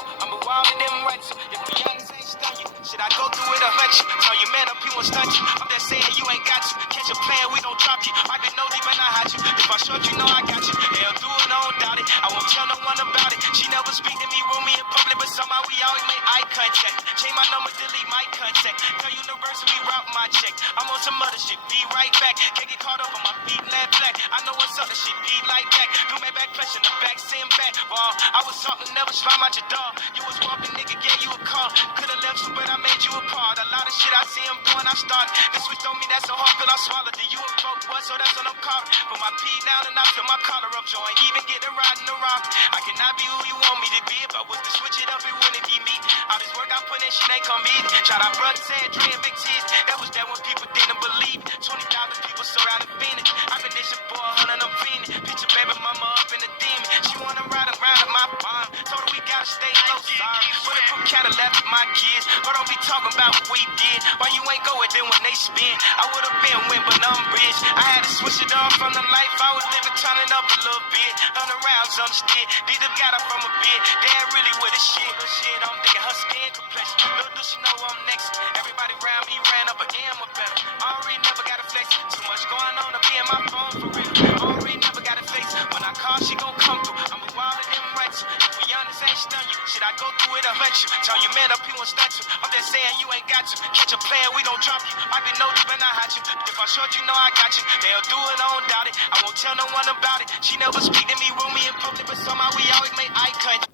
through. I'm a wild and them right. So if the youngins ain't stun you, should I go through it or let you? Tell your man up, he won't stunt you. I'm just saying you ain't got you. Catch a plan, we don't drop you. I been nosy, but I hide you. If I short you, know I got you. They'll do it, I don't doubt it. I won't tell no one about it. She never speak to me, room me in public, but somehow we always make eye contact. Change my number, delete my contact. Tell University, route my check. I'm on some other shit, be right back. Can't get caught up on my feet, left black. I know what's up, shit be like that. Do my back flesh in the back, send back. Well, I was talking, never slime out your dog. You was walking, nigga, gave you a call. Could've left you, but I made you a part. A lot of shit I see him doing, I started. This switch on me, that's so hard, feel I swallowed. The you a broke boy, so that's what I'm calling. Put my pee down and I feel my collar up, joint. Even get the riding the rock. I cannot be who you want me to be. If I was to switch it up, it wouldn't be me. All this work I put in, shit ain't come easy. Shout out brother said, Dre and Big T's. That was that when people didn't believe. 20,000 people surrounded Phoenix. I've been dishing for 100, I'm fiending. Picture baby mama up in the demon. She wanna ride around in my barn. Told her we gotta stay low, sorry. But if I'm cattle left with my kids, but don't be talking about what we did. Why you ain't go with them when they spin? I would've been win, but I'm rich. I had to switch it up from the life I was living, turning up a little bit. 100 rounds understood. These them got up from a bit. They ain't really with the shit. I'm thinking her skin complexion. Little does she know I'm next. Everybody around me ran up an M or better. Already never got a flex. Too much going on to be in my phone for real. Already never got a face. When I call, she gon' come through. I'm a wild and them rights. If we honest, ain't stun you. Should I go through it or let you? Tell your man up, he won't stunt you. I'm just saying you ain't got you. Catch a plan, we don't drop you. I been nosy, but not hide you. If I short you, know I got you. They'll do it, I don't doubt it. I won't tell no one about it. She never speak to me, room me in public, but somehow we always make eye contact.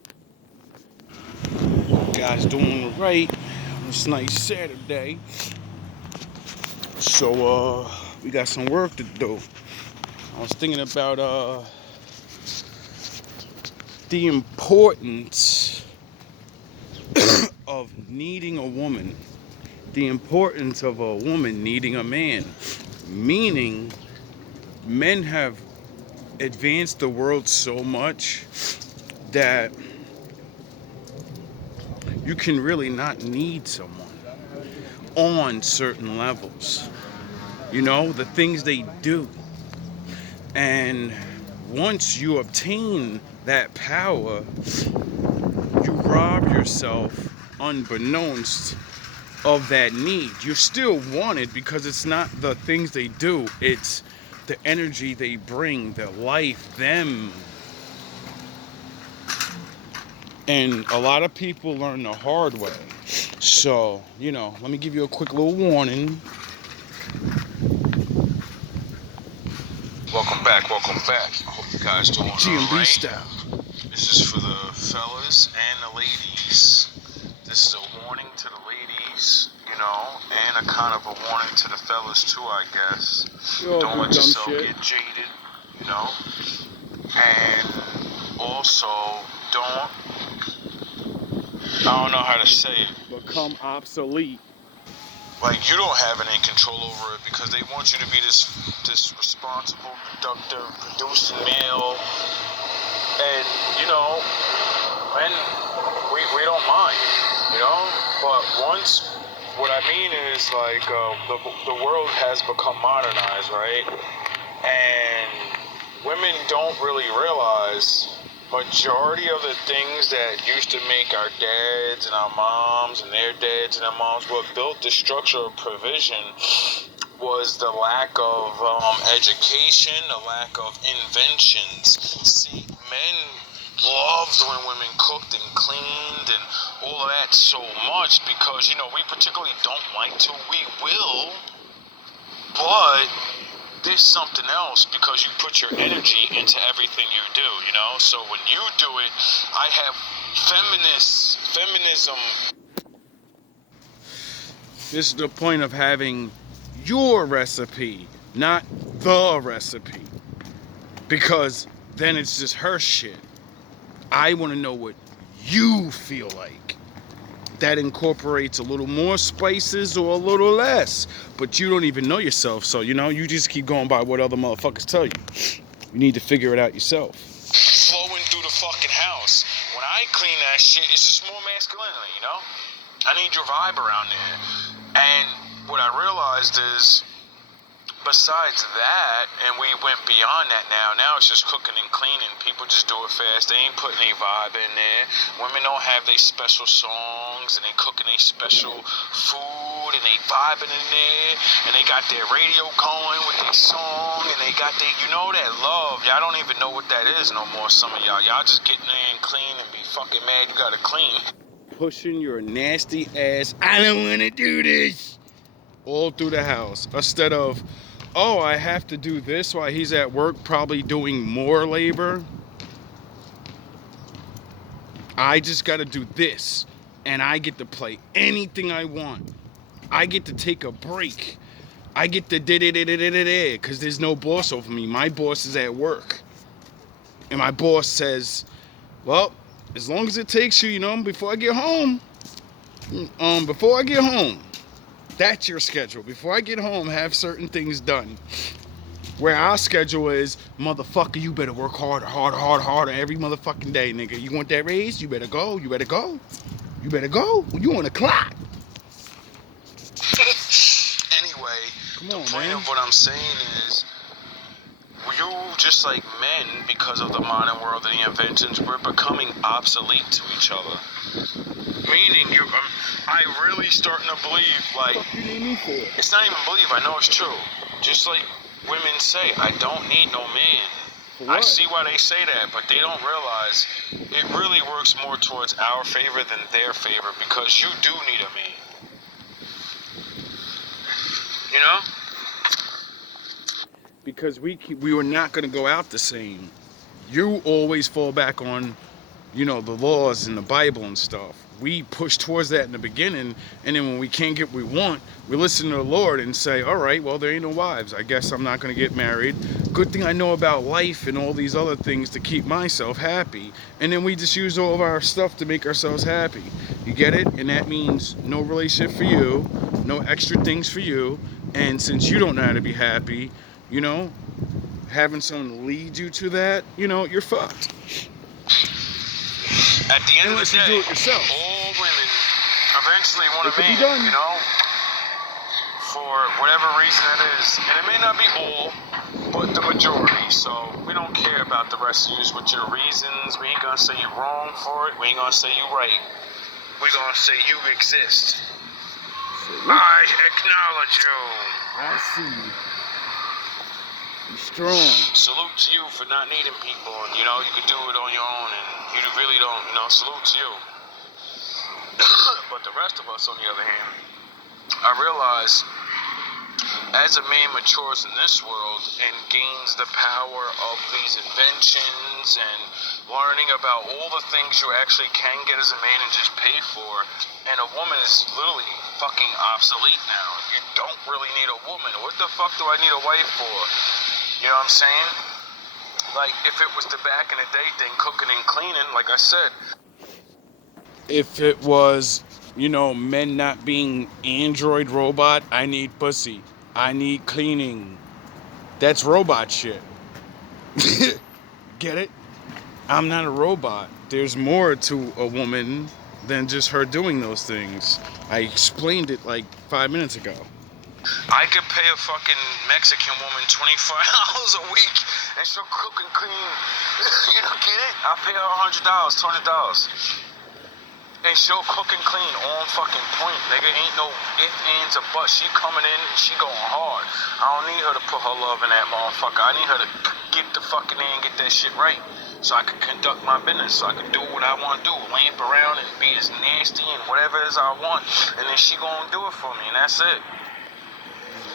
Guys doing right. It's nice Saturday. So we got some work to do. I was thinking about the importance of needing a woman. The importance of a woman needing a man. Meaning men have advanced the world so much that you can really not need someone on certain levels. You know, the things they do. And once you obtain that power, you rob yourself, unbeknownst, of that need. You're still wanted because it's not the things they do, it's the energy they bring, their life, them. And a lot of people learn the hard way. So, let me give you a quick little warning. Welcome back. I hope you guys doing GMB alright. style. This is for the fellas and the ladies. This is a warning to the ladies, and a kind of a warning to the fellas too, I guess. Don't let yourself get jaded, And also, I don't know how to say it. Become obsolete. Like, you don't have any control over it because they want you to be this responsible, productive, producing male. And, and we don't mind, But what I mean is, like, the world has become modernized, right? And women don't really realize majority of the things that used to make our dads and our moms and their dads and their moms, what built the structure of provision was the lack of education, the lack of inventions. See, men loved when women cooked and cleaned and all of that so much because, we particularly don't like to. We will, but there's something else because you put your energy into everything you do, So when you do it, I have feminism. This is the point of having your recipe, not the recipe. Because then it's just her shit. I want to know what you feel like. That incorporates a little more spices or a little less. But you don't even know yourself. So, you just keep going by what other motherfuckers tell you. You need to figure it out yourself. Flowing through the fucking house. When I clean that shit, it's just more masculinity, I need your vibe around there. And what I realized is besides that, and we went beyond that now. Now it's just cooking and cleaning. People just do it fast. They ain't putting a vibe in there. Women don't have their special songs, and they cooking a special food, and they vibing in there, and they got their radio going with their song, and they got their, you know, that love. Y'all don't even know what that is no more, some of y'all. Y'all just get in there and clean and be fucking mad you gotta clean. Pushing your nasty ass, I don't want to do this, all through the house. Instead of, oh, I have to do this while he's at work, probably doing more labor. I just got to do this, and I get to play anything I want. I get to take a break. I get to because there's no boss over me. My boss is at work. And my boss says, well, as long as it takes you, before I get home, that's your schedule. Before I get home, have certain things done. Where our schedule is, motherfucker, you better work harder every motherfucking day, nigga. You want that raise? You better go. You better go. You on the clock. Anyway, Come the on, point man. of what I'm saying is, you, just like men, because of the modern world and the inventions, we're becoming obsolete to each other. Meaning, I really starting to believe, like, What the fuck you need me for? it's not even believe, I know it's true. Just like women say, I don't need no man. For I what? see why they say that, but they don't realize it really works more towards our favor than their favor, because you do need a man. You know? Because we were not going to go out the same. You always fall back on, the laws and the Bible and stuff. We push towards that in the beginning, and then when we can't get what we want, we listen to the Lord and say, all right, well, there ain't no wives. I guess I'm not going to get married. Good thing I know about life and all these other things to keep myself happy. And then we just use all of our stuff to make ourselves happy. You get it? And that means no relationship for you, no extra things for you. And since you don't know how to be happy, having someone lead you to that, you're fucked. At the end Unless of the you day, do it yourself. all women eventually want It a could be man, done. for whatever reason it is. And it may not be all, but the majority. So we don't care about the rest of you with your reasons. We ain't gonna say you're wrong for it. We ain't gonna say you right. We gonna say you exist. I acknowledge you. I see you. Be strong. Salute to you for not needing people, and you can do it on your own, and you really don't, salute to you. But the rest of us, on the other hand, I realize as a man matures in this world and gains the power of these inventions and learning about all the things you actually can get as a man and just pay for, and a woman is literally fucking obsolete now. You don't really need a woman. What the fuck do I need a wife for? You know what I'm saying? Like, if it was the back in the day thing, cooking and cleaning, like I said. If it was, men not being android robot, I need pussy. I need cleaning. That's robot shit. Get it? I'm not a robot. There's more to a woman than just her doing those things. I explained it like 5 minutes ago. I could pay a fucking Mexican woman $25 a week and she'll cook and clean. Get it? I'll pay her $100, $200. And she'll cook and clean on fucking point. Nigga, ain't no ifs, ands, or buts. She coming in and she going hard. I don't need her to put her love in that motherfucker. I need her to get the fucking in and get that shit right. So I can conduct my business. So I can do what I want to do. Lamp around and be as nasty and whatever it is I want. And then she gonna do it for me. And that's it.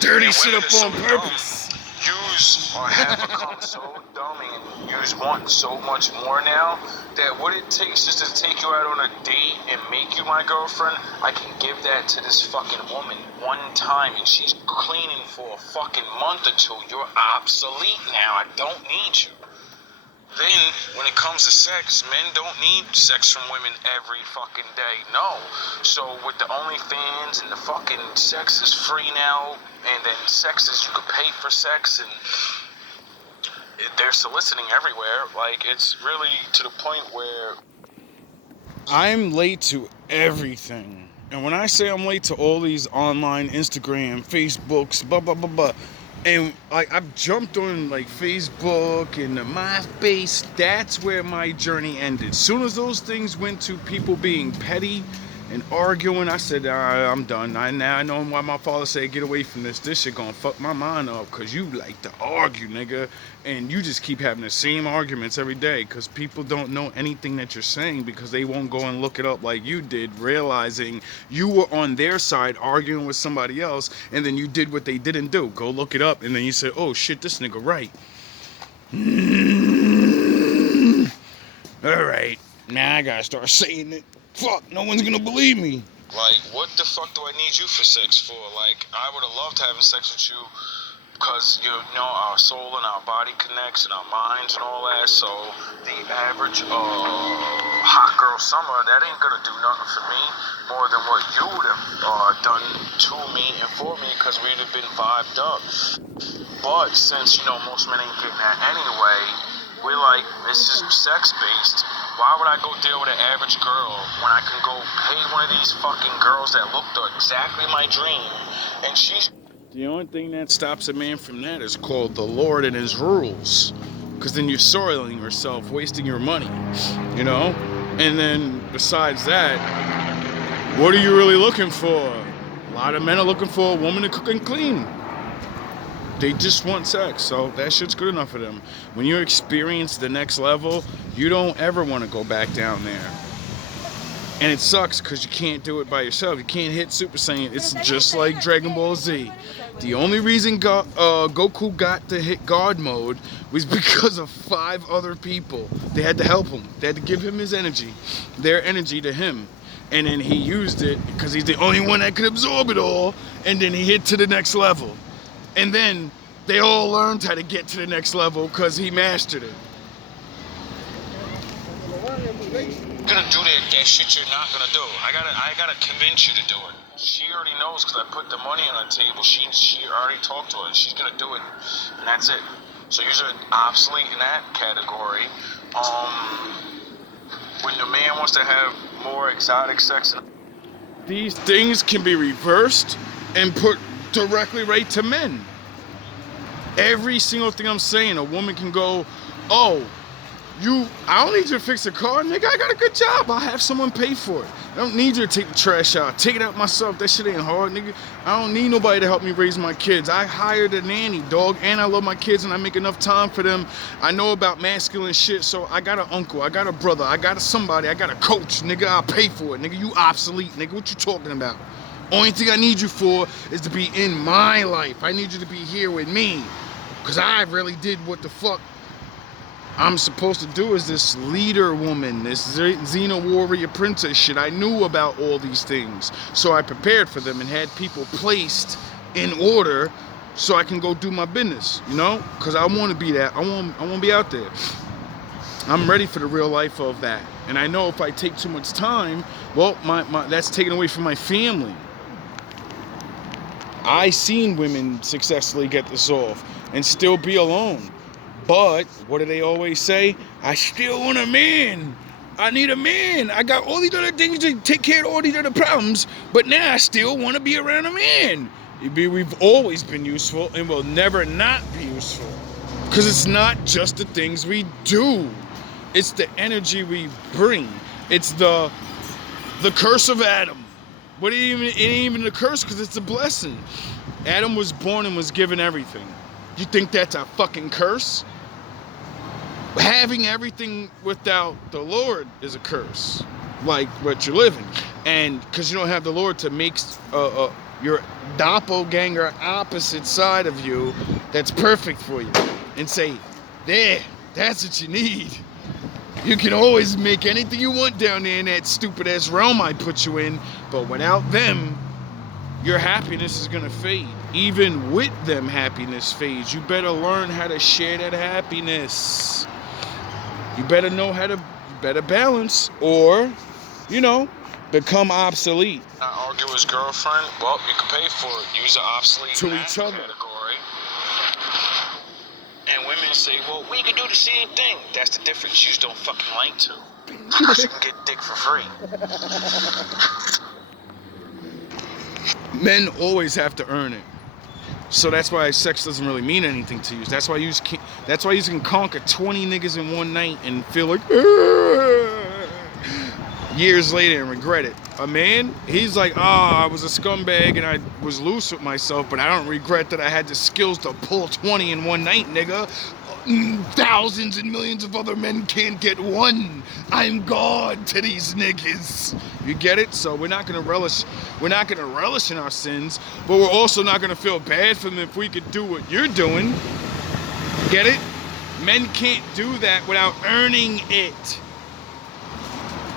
Dirty And shit women up are on so purpose. Use or have become so dumb and use want so much more now that what it takes just to take you out on a date and make you my girlfriend, I can give that to this fucking woman one time and she's cleaning for a fucking month or two. You're obsolete now. I don't need you. Then, when it comes to sex, men don't need sex from women every fucking day. No. So, with the OnlyFans and the fucking sex is free now, and then sex is you could pay for sex, and they're soliciting everywhere. Like, it's really to the point where I'm late to everything. And when I say I'm late to all these online, Instagram, Facebooks, blah, blah, blah, blah, And like I've jumped on like Facebook and the MySpace. That's where my journey ended. Soon as those things went to people being petty and arguing, I said, I'm done. Now I know why my father said, get away from this. This shit gonna fuck my mind up because you like to argue, nigga. And you just keep having the same arguments every day because people don't know anything that you're saying because they won't go and look it up like you did, realizing you were on their side arguing with somebody else, and then you did what they didn't do. Go look it up, and then you said, oh shit, this nigga right. All right, now I gotta start saying it. Fuck, no one's gonna believe me. Like, what the fuck do I need you for sex for? Like, I would have loved having sex with you because, you know, our soul and our body connects and our minds and all that. So the average hot girl summer, that ain't gonna do nothing for me more than what you would have done to me and for me because we'd have been vibed up. But since, you know, most men ain't getting that anyway, we're like, this is sex-based. Why would I go deal with an average girl when I can go pay one of these fucking girls that looked exactly my dream, and she's... The only thing that stops a man from that is called the Lord and his rules. Because then you're soiling yourself, wasting your money, you know? And then besides that, what are you really looking for? A lot of men are looking for a woman to cook and clean. They just want sex, so that shit's good enough for them. When you experience the next level, you don't ever want to go back down there. And it sucks because you can't do it by yourself. You can't hit Super Saiyan. It's just like Dragon Ball Z. The only reason Goku got to hit God mode was because of 5 other people. They had to help him. They had to give him his energy, their energy to him. And then he used it because he's the only one that could absorb it all. And then he hit to the next level. And then they all learned how to get to the next level because he mastered it. You're gonna do that shit you're not gonna do. I gotta convince you to do it. She already knows because I put the money on the table. She already talked to her. She's gonna do it, and that's it. So you're obsolete in that category. When the man wants to have more exotic sex, These things can be reversed and put directly right to men. Every single thing I'm saying, a woman can go, oh, I don't need you to fix the car, nigga. I got a good job. I'll have someone pay for it. I don't need you to take the trash out. Take it out myself. That shit ain't hard, nigga. I don't need nobody to help me raise my kids. I hired a nanny, dog, and I love my kids, and I make enough time for them. I know about masculine shit, so I got an uncle, I got a brother, I got somebody, I got a coach, nigga. I'll pay for it, nigga. You obsolete, nigga. What you talking about? Only thing I need you for is to be in my life. I need you to be here with me, because I really did what the fuck I'm supposed to do as this leader woman, this Xena warrior princess shit. I knew about all these things, so I prepared for them and had people placed in order so I can go do my business, you know? Because I want to be that. I want to be out there. I'm ready for the real life of that. And I know if I take too much time, well, that's taken away from my family. I seen women successfully get this off and still be alone. But what do they always say? I still want a man. I need a man. I got all these other things to take care of all these other problems, but now I still want to be around a man. We've always been useful and will never not be useful. Because it's not just the things we do. It's the energy we bring. It's the curse of Adam. But it ain't even the curse because it's a blessing. Adam was born and was given everything. You think that's a fucking curse? Having everything without the Lord is a curse, like what you're living. And because you don't have the Lord to make your doppelganger opposite side of you that's perfect for you and say, there, that's what you need. You can always make anything you want down there in that stupid ass realm I put you in, but without them, your happiness is gonna fade. Even with them, happiness fades. You better learn how to share that happiness. You better know how to balance, or, you know, become obsolete. not argue with his girlfriend. Well, you can pay for it. Use an obsolete To in each that other. category. And women say, well, we can do the same thing. That's the difference. You just don't fucking like to. Because you can get dick for free. Men always have to earn it. So that's why sex doesn't really mean anything to you. That's why that's why you can conquer 20 niggas in one night and feel like years later and regret it. A man, he's like, I was a scumbag and I was loose with myself, but I don't regret that I had the skills to pull 20 in one night, nigga. Thousands and millions of other men can't get one. I'm God to these niggas. You get it? So we're not gonna relish in our sins, but we're also not gonna feel bad for them if we could do what you're doing. Get it? Men can't do that without earning it.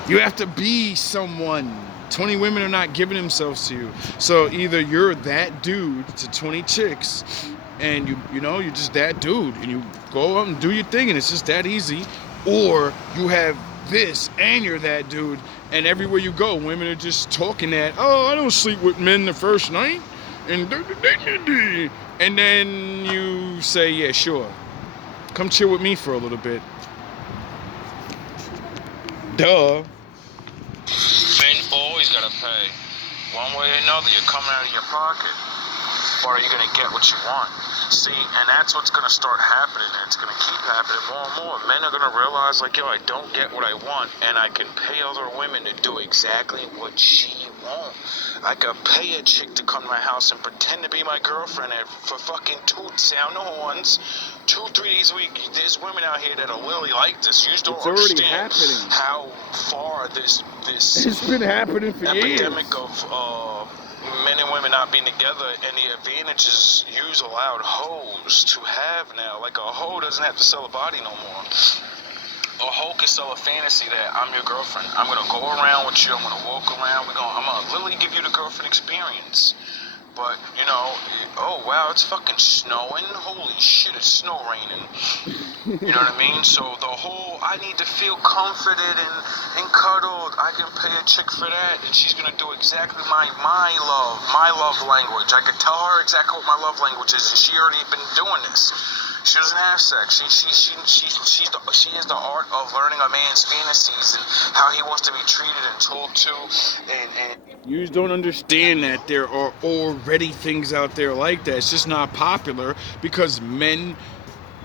You have to be someone. 20 women are not giving themselves to you. So either you're that dude to 20 chicks, and you're just that dude, and you go out and do your thing, and it's just that easy, or you have this and you're that dude, and everywhere you go, women are just talking that, I don't sleep with men the first night, and then you say, yeah, sure, come chill with me for a little bit. Duh. Men always gotta pay. One way or another, you're coming out of your pocket. Or are you gonna get what you want? See, and that's what's gonna start happening, and it's gonna keep happening more and more. Men are gonna realize, like, yo, I don't get what I want, and I can pay other women to do exactly what she wants. I could pay a chick to come to my house and pretend to be my girlfriend for fucking sound the horns, 2-3 days a week. There's women out here that are literally like this. You just don't understand how far this it's been happening for epidemic years. of men and women not being together, and the advantages yous allowed hoes to have now. Like, a hoe doesn't have to sell a body no more. A hoe can sell a fantasy that I'm your girlfriend. I'm gonna go around with you. I'm gonna walk around. I'm gonna literally give you the girlfriend experience. But, oh wow, it's fucking snowing. Holy shit, it's snow raining. You know what I mean? So the whole, I need to feel comforted and cuddled. I can pay a chick for that, and she's gonna do exactly my love language. I could tell her exactly what my love language is, and she already been doing this. She doesn't have sex. She is the art of learning a man's fantasies and how he wants to be treated and told to, and you don't understand that there are already things out there like that. It's just not popular because men,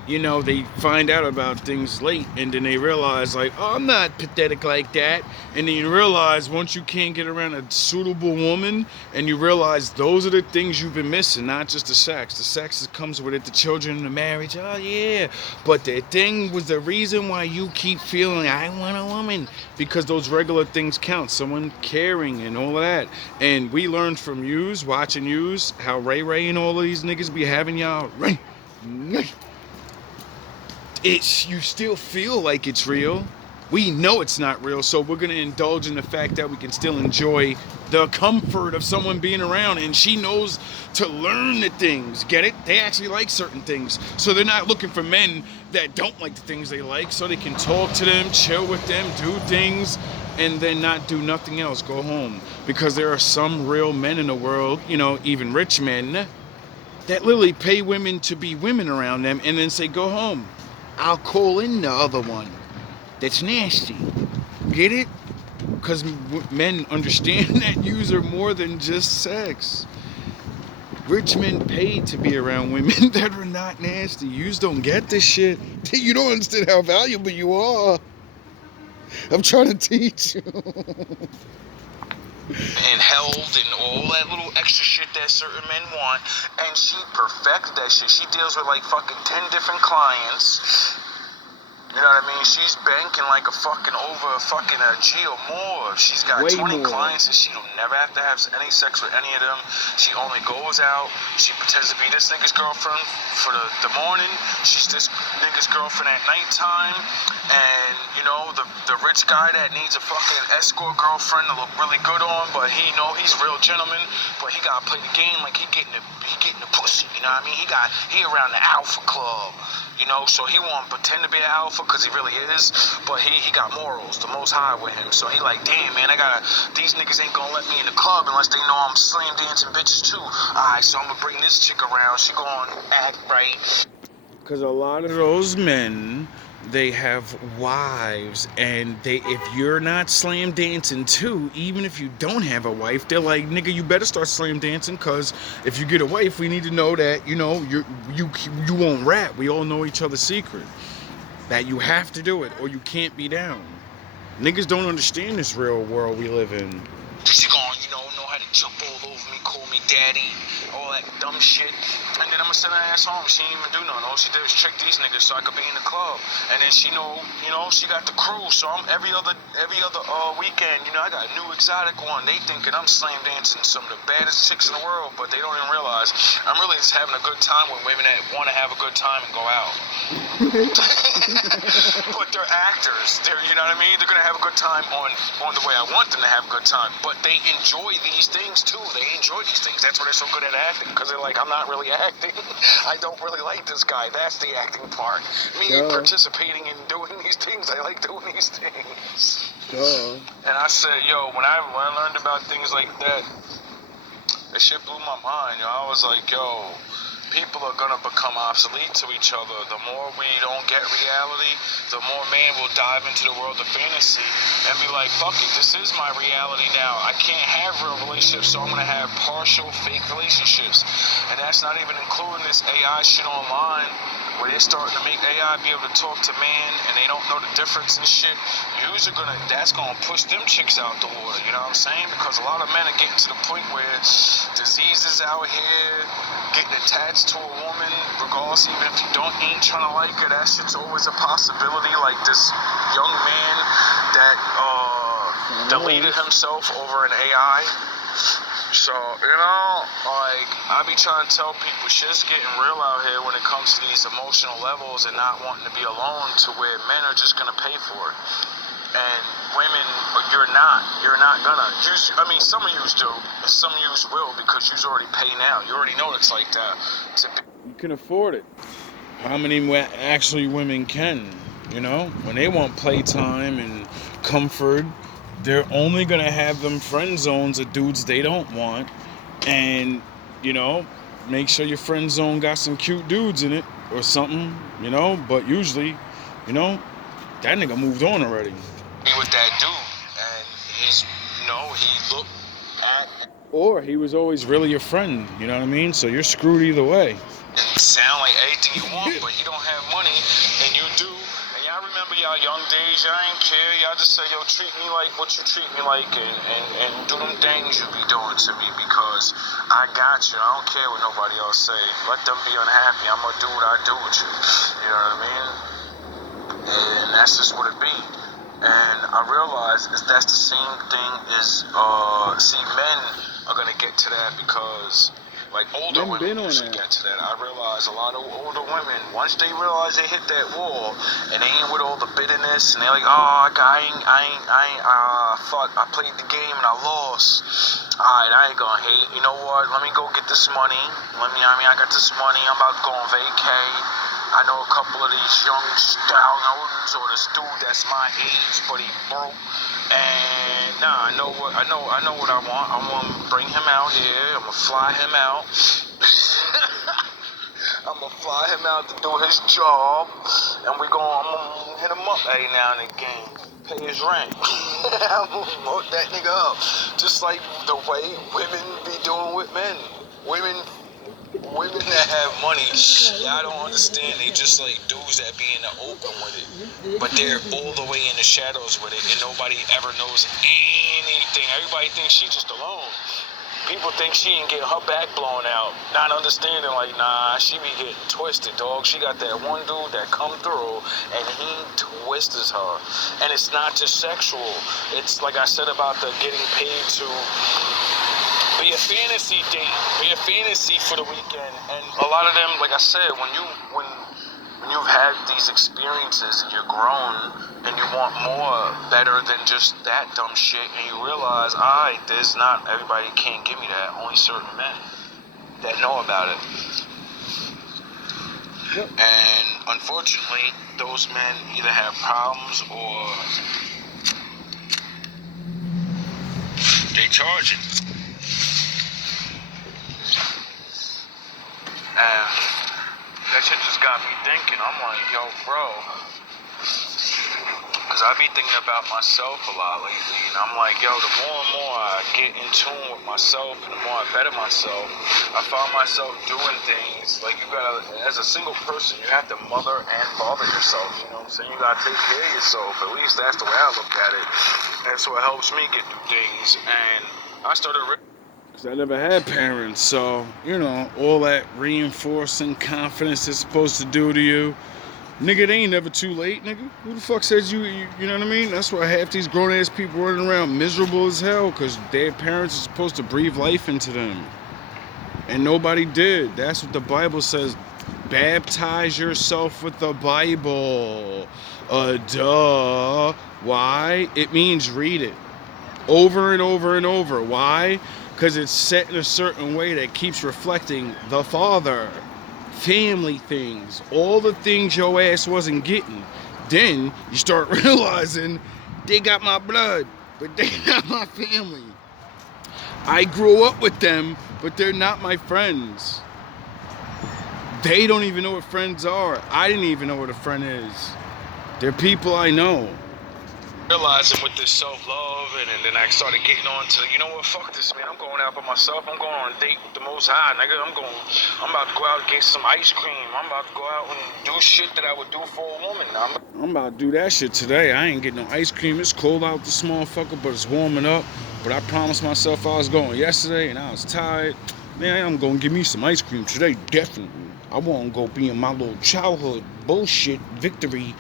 they find out about things late, and then they realize, like, I'm not pathetic like that. And then you realize once you can't get around a suitable woman, and you realize those are the things you've been missing, not just the sex. The sex that comes with it, the children, the marriage, oh yeah. But the thing was the reason why you keep feeling, I want a woman, because those regular things count. Someone caring and all of that. And we learned from yous, watching yous, how Ray and all of these niggas be having y'all, Ray. You still feel like it's real. We know it's not real, so we're going to indulge in the fact that we can still enjoy the comfort of someone being around, and she knows to learn the things. Get it? They actually like certain things, so they're not looking for men that don't like the things they like, so they can talk to them, chill with them, do things, and then not do nothing else, go home. Because there are some real men in the world, even rich men, that literally pay women to be women around them and then say, go home. I'll call in the other one that's nasty. Get it? Because men understand that yous are more than just sex. Rich men pay to be around women that are not nasty. Yous don't get this shit. You don't understand how valuable you are. I'm trying to teach you. And held and all that little extra shit that certain men want, and she perfected that shit. She deals with like fucking 10 different clients. You know what I mean? She's banking like over a G or more. She's got Way 20 more. clients, and she don't never have to have any sex with any of them. She only goes out. She pretends to be this nigga's girlfriend for the morning. She's this nigga's girlfriend at nighttime. And, the rich guy that needs a fucking escort girlfriend to look really good on, but he's a real gentleman, but he gotta play the game like he getting the pussy. You know what I mean? He around the alpha club. So he won't pretend to be an alpha because he really is, but he got morals, the most high with him. So he like, damn, man, these niggas ain't gonna let me in the club unless they know I'm slam dancing bitches too. Alright, so I'm gonna bring this chick around. She gonna act right. Because a lot of those men They have wives, and if you're not slam dancing too, even if you don't have a wife, they're like, nigga, you better start slam dancing, cause if you get a wife, we need to know that you won't rap. We all know each other's secret. That you have to do it, or you can't be down. Niggas don't understand this real world we live in. She gonna, know how to jump all over me, call me daddy, all that dumb shit. And then I'ma send her ass home. She didn't even do nothing. All she did was trick these niggas so I could be in the club. And then she she got the crew. So I'm every other weekend, I got a new exotic one. They thinking I'm slam dancing some of the baddest chicks in the world, but they don't even realize I'm really just having a good time with women that want to have a good time and go out. But they're actors. You know what I mean? They're gonna have a good time on the way I want them to have a good time. But they enjoy these things too. They enjoy these things. That's why they're so good at acting. Because they're like, I'm not really acting. I don't really like this guy. That's the acting part. Me participating in doing these things. I like doing these things. And I said, when I learned about things like that shit blew my mind. I was like, people are gonna become obsolete to each other. The more we don't get reality, the more man will dive into the world of fantasy and be like, fuck it, this is my reality now. I can't have real relationships, so I'm gonna have partial fake relationships. And that's not even including this AI shit online, where they're starting to make AI be able to talk to man and they don't know the difference and shit. That's gonna push them chicks out the water, you know what I'm saying? Because a lot of men are getting to the point where diseases out here, getting attached to a woman, regardless, even if you ain't trying to like her, that shit's always a possibility. Like this young man that deleted himself over an AI. So, I be trying to tell people shit's getting real out here when it comes to these emotional levels and not wanting to be alone, to where men are just gonna pay for it. And women, you're not gonna. Some of yous do, and some of yous will, because yous already pay now. You already know it's like that. You can afford it. How many actually women can, when they want playtime and comfort, they're only gonna have them friend zones of dudes they don't want, and make sure your friend zone got some cute dudes in it or something, but usually, that nigga moved on already. With that dude, and he looked at, or he was always really your friend, you know what I mean? So you're screwed either way. And sound like anything you want, but he don't have money, and you do. And y'all remember y'all young days, y'all ain't care. Y'all just say, treat me like what you treat me like, and do them things you be doing to me, because I got you. I don't care what nobody else say. Let them be unhappy. I'm gonna do what I do with you. You know what I mean? And that's just what it be. And I realize that's the same thing as, men are gonna get to that because, like, older women usually get to that. I realize a lot of older women, once they realize they hit that wall and they ain't with all the bitterness and they're like, fuck, I played the game and I lost. Alright, I ain't gonna hate. You know what? Let me go get this money. I got this money. I'm about to go on vacay. I know a couple of these young stallions, or this dude that's my age, but he broke. And I know what I want. I want to bring him out here. I'm gonna fly him out. I'm gonna fly him out to do his job, and I'm gonna hit him up every now and again, pay his rent. I'm gonna hook that nigga up, just like the way women be doing with men. Women that have money, I don't understand. They just like dudes that be in the open with it, but they're all the way in the shadows with it, and nobody ever knows anything. Everybody thinks she's just alone. People think she ain't getting her back blown out, not understanding, like, nah, she be getting twisted, dog. She got that one dude that come through, and he twists her. And it's not just sexual. It's like I said about the getting paid to be a fantasy date, be a fantasy for the weekend. And a lot of them, like I said, when you've had these experiences and you're grown and you want more, better than just that dumb shit, and you realize, there's not everybody can't give me that. Only certain men that know about it. Yep. And unfortunately, those men either have problems or they charge it. And that shit just got me thinking. I'm like, yo, bro, Because I be thinking about myself a lot lately, and I'm like, yo, the more and more I get in tune with myself, and the more I better myself, I found myself doing things, like you gotta, as a single person, you have to mother and father yourself, you know what I'm saying? You gotta take care of yourself, at least that's the way I look at it, and so it helps me get through things, and I started Because I never had parents, so, you know, all that reinforcing confidence is supposed to do to you. Nigga, it ain't never too late, nigga. Who the fuck says you know what I mean? That's why half these grown-ass people running around miserable as hell, because their parents are supposed to breathe life into them. And nobody did. That's what the Bible says. Baptize yourself with the Bible. Duh. Why? It means read it. Over and over and over. Why? Because it's set in a certain way that keeps reflecting the Father. Family things, all the things your ass wasn't getting. Then you start realizing they got my blood, but they not my family. I grew up with them, but they're not my friends. They don't even know what friends are. I didn't even know what a friend is. They're people I know. realizing with this self-love, and then I started getting on to, you know what, fuck this, man, I'm going out by myself, I'm going on a date with the Most High, nigga, I'm about to go out and get some ice cream, I'm about to go out and do shit that I would do for a woman. I'm about to do that shit today. I ain't getting no ice cream. It's cold out this motherfucker, but it's warming up. But I promised myself I was going yesterday, and I was tired. Man, I'm gonna give me some ice cream today, definitely. I wanna go be in my little childhood bullshit victory.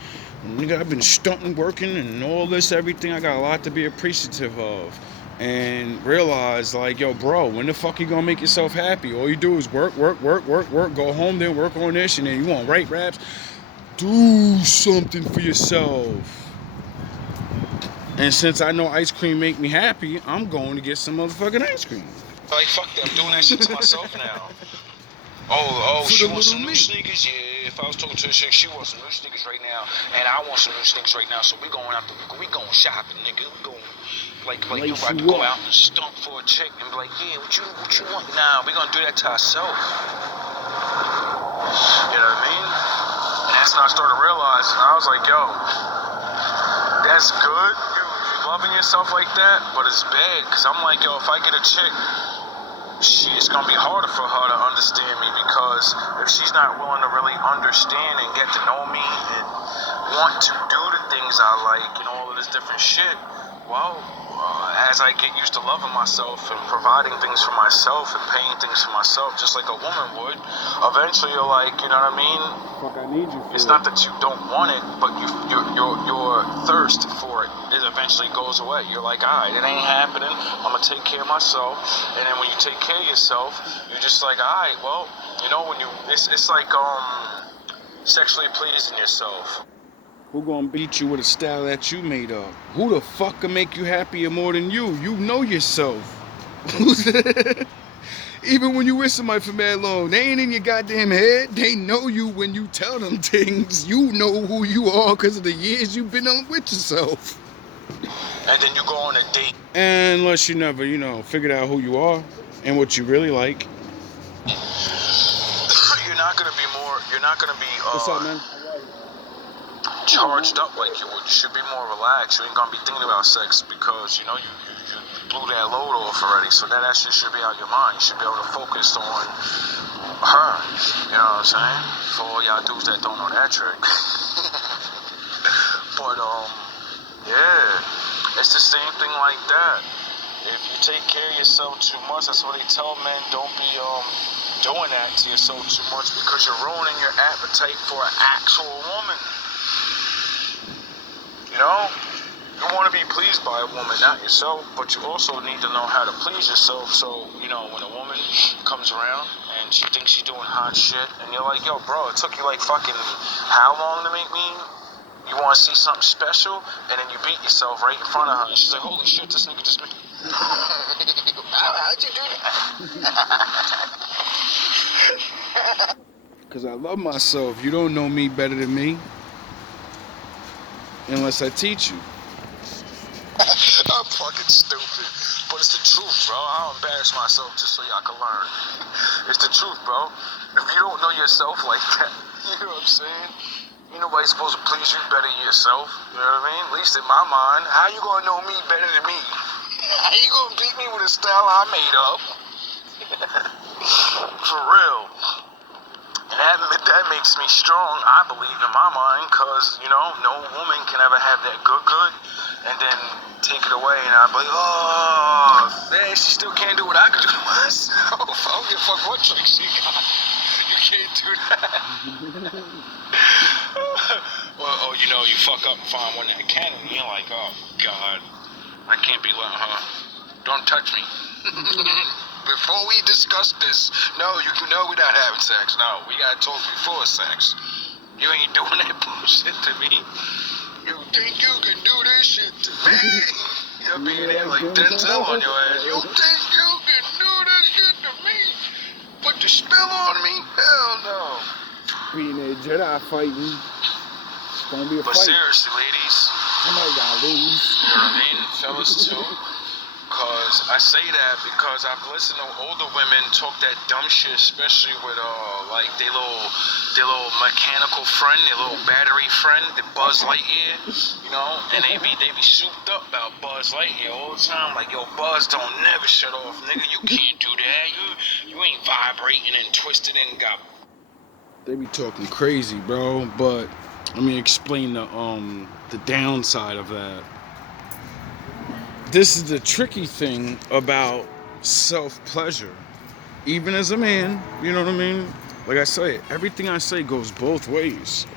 Nigga, I've been stunting, working, and all this, everything. I got a lot to be appreciative of. And realize, like, yo, bro, when the fuck you gonna make yourself happy? All you do is work, go home, then work on this, and then you wanna write raps. Do something for yourself. And since I know ice cream make me happy, I'm going to get some motherfucking ice cream. Like, fuck that, I'm doing that shit to myself now. Oh, For she the wants some little new me. sneakers? Yeah, if I was talking to a chick, she wants some new sneakers right now, and I want some new sneakers right now, so we going shopping, nigga. We going, like you Lace about to you go up. out and stump for a chick and be like, yeah, what you want? Nah, we gonna do that to ourselves. You know what I mean? And that's when I started realizing, I was like, yo, that's good, you loving yourself like that, but it's bad, because I'm like, yo, if I get a chick, it's gonna be harder for her to understand me, because if she's not willing to really understand and get to know me and want to do the things I like and all of this different shit, well, as I get used to loving myself and providing things for myself and paying things for myself, just like a woman would, eventually you're like, you know what I mean? Fuck, I need you for It's it. not that you don't want it, but your thirst for it eventually goes away. You're like, alright, it ain't happening. I'm gonna take care of myself. And then when you take care of yourself, you're just like, alright, well, you know, it's like sexually pleasing yourself. Who gonna beat you with a style that you made up? Who the fuck can make you happier more than you? You know yourself. Even when you with somebody for mad long, they ain't in your goddamn head. They know you when you tell them things. You know who you are because of the years you've been on with yourself. And then you go on a date. Unless you never, you know, figured out who you are and what you really like. You're not gonna be What's up, man? charged up like you would. You should be more relaxed. You ain't gonna be thinking about sex because you know you blew that load off already. So that shit should be out your mind. You should be able to focus on her. You know what I'm saying? For all y'all dudes that don't know that trick. But yeah, it's the same thing like that. If you take care of yourself too much, that's what they tell men. Don't be doing that to yourself too much because you're ruining your appetite for an actual woman. You know, you want to be pleased by a woman, not yourself, but you also need to know how to please yourself. So, you know, when a woman comes around and she thinks she's doing hot shit, and you're like, yo, bro, it took you like fucking how long to make me? You want to see something special, and then you beat yourself right in front of her. And she's like, holy shit, this nigga just made... How'd you do that? Because I love myself. You don't know me better than me. Unless I teach you. I'm fucking stupid. But it's the truth, bro. I'll embarrass myself just so y'all can learn. It's the truth, bro. If you don't know yourself like that, you know what I'm saying? Ain't nobody supposed to please you better than yourself. You know what I mean? At least in my mind. How you gonna know me better than me? How you gonna beat me with a style I made up? For real. And that makes me strong, I believe, in my mind, because, you know, no woman can ever have that good, and then take it away, and I'll be like, oh, man, she still can't do what I could do to myself. I don't give a fuck what trick she got. You can't do that. Well, oh, you know, you fuck up and find one that can, and you're like, oh, God, I can't be letting her. Don't touch me. Before we discuss this, no, you know we're not having sex. No, we gotta talk before sex. You ain't doing that bullshit to me. You think you can do this shit to me? You'll be in there like Denzel on your ass. You think you can do this shit to me? Put the spell on me? Hell no. Being a Jedi fighting, it's gonna be a But fight. seriously, ladies, Somebody gotta lose. you know what I mean? Fellas too. Cause I say that because I've listened to older women talk that dumb shit, especially with like their little mechanical friend, their little battery friend, the Buzz Lightyear, you know, and they be souped up about Buzz Lightyear all the time, like, yo, Buzz don't never shut off, nigga, you can't do that, you ain't vibrating and twisted and got. They be talking crazy, bro. But let me explain the downside of that. This is the tricky thing about self-pleasure. Even as a man, you know what I mean? Like I say, everything I say goes both ways.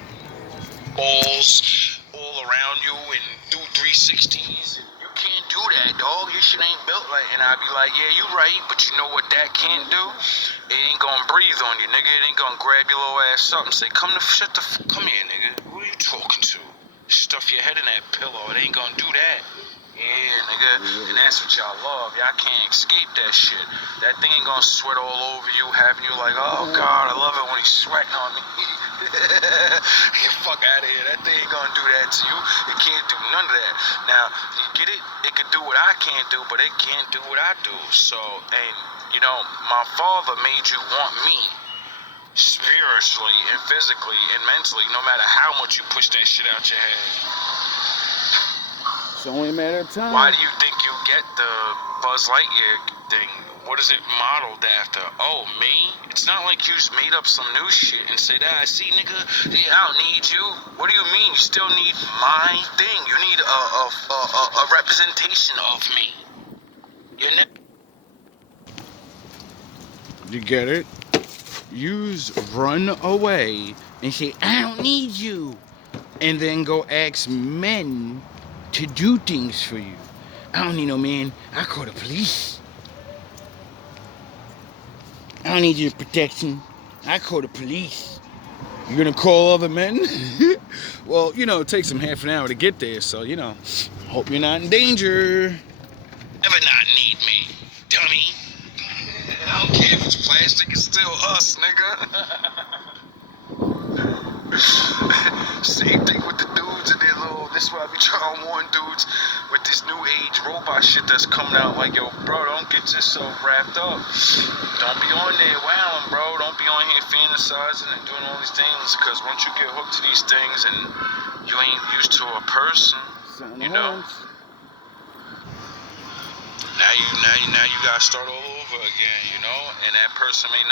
Balls all around you and do 360s. And you can't do that, dog. Your shit ain't built like. And I be like, yeah, you right, but you know what that can't do? It ain't gonna breathe on you, nigga. It ain't gonna grab your little ass up and say, come here, nigga. Who are you talking to? Stuff your head in that pillow. It ain't gonna do that. Yeah, nigga. And that's what y'all love. Y'all can't escape that shit. That thing ain't gonna sweat all over you, having you like, oh God, I love it when he's sweating on me. Get fuck out of here. That thing ain't gonna do that to you. It can't do none of that. Now, you get it? It can do what I can't do, but it can't do what I do. So, and, you know, my father made you want me. Spiritually and physically and mentally, no matter how much you push that shit out your head. It's only a matter of time. Why do you think you get the Buzz Lightyear thing? What is it modeled after? Oh, me? It's not like you just made up some new shit and said, see, nigga, yeah, I don't need you. What do you mean? You still need my thing. You need a representation of me. You get it? Use run away and say, I don't need you. And then go ask men to do things for you. I don't need no man. I call the police. I don't need your protection. I call the police. You're gonna call other men? Well, you know, it takes them half an hour to get there, so, you know, hope you're not in danger. Never not need me, dummy. I don't care if it's plastic, it's still us, nigga. Same thing with the dudes and their little, this is why I be trying to warn dudes with this new age robot shit that's coming out, like, yo, bro, don't get yourself wrapped up. Don't be on there wowing, bro. Don't be on here fantasizing and doing all these things, because once you get hooked to these things and you ain't used to a person, you know, now you gotta start all over again, you know, and that person they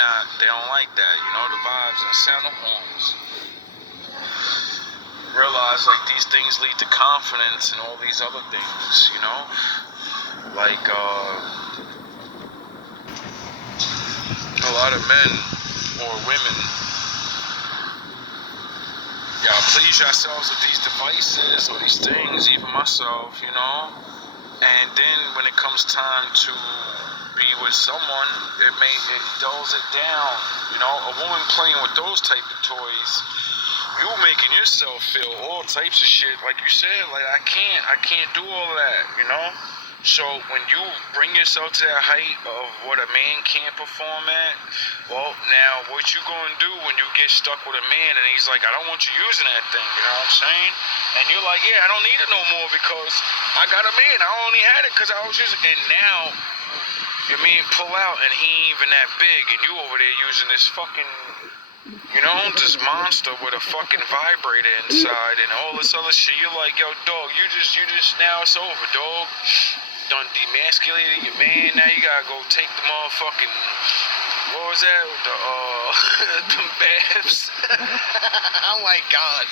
don't like that, you know, the vibes and sound of horns. Realize, like, these things lead to confidence and all these other things, you know, like, a lot of men or women, y'all please yourselves with these devices or these things, even myself, you know, and then when it comes time to be with someone, it dulls it down, you know. A woman playing with those type of toys, you making yourself feel all types of shit, like you said, like, I can't do all of that, you know. So when you bring yourself to that height of what a man can't perform at, well, now what you gonna do when you get stuck with a man and he's like, I don't want you using that thing, you know what I'm saying? And you're like, yeah, I don't need it no more because I got a man. I only had it because I was using it. And now your man pull out and he ain't even that big, and you over there using this fucking You know, this monster with a fucking vibrator inside and all this other shit. You're like, yo, dog, you just now it's over, dog. Done demasculated your man. Now you gotta go take the motherfucking, what was that? The baths. Oh my God,